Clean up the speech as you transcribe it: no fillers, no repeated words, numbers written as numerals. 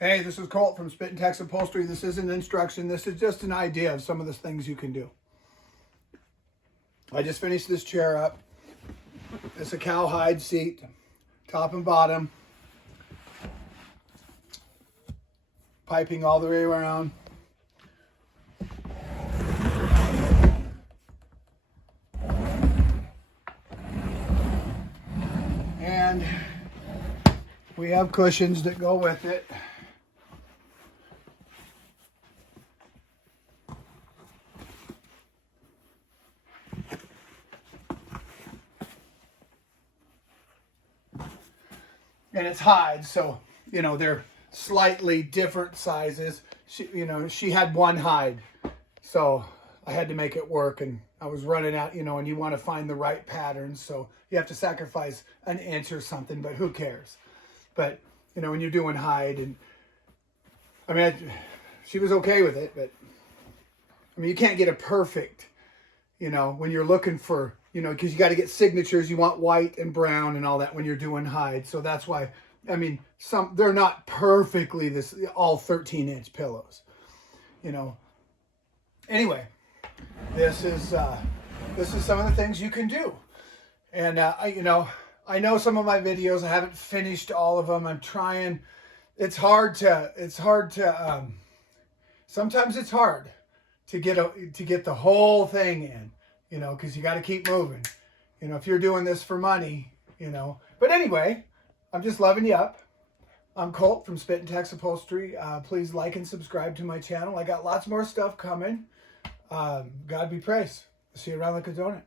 Hey, this is Colt from Spit and Tex Upholstery. This isn't instruction. This is just an idea of some of the things you can do. I just finished this chair up. It's a cowhide seat, top and bottom. Piping all the way around. And we have cushions that go with it. And it's hide, so, you know, they're slightly different sizes. She had one hide, so I had to make it work, and I was running out, and you want to find the right patterns, so you have to sacrifice an inch or something, but who cares? But, when you're doing hide, and I mean, she was okay with it, but I mean, you can't get a perfect, when you're looking for, because you got to get signatures. You want white and brown and all that when you're doing hide. So that's why, I mean, they're not perfectly all 13-inch pillows, Anyway, this is some of the things you can do. And, I know some of my videos, I haven't finished all of them. I'm trying. Sometimes it's hard to get the whole thing in, because you got to keep moving, if you're doing this for money, But anyway, I'm just loving you up. I'm Colt from Spit and Tex Upholstery. Please like and subscribe to my channel. I got lots more stuff coming. God be praised. See you around like a donut.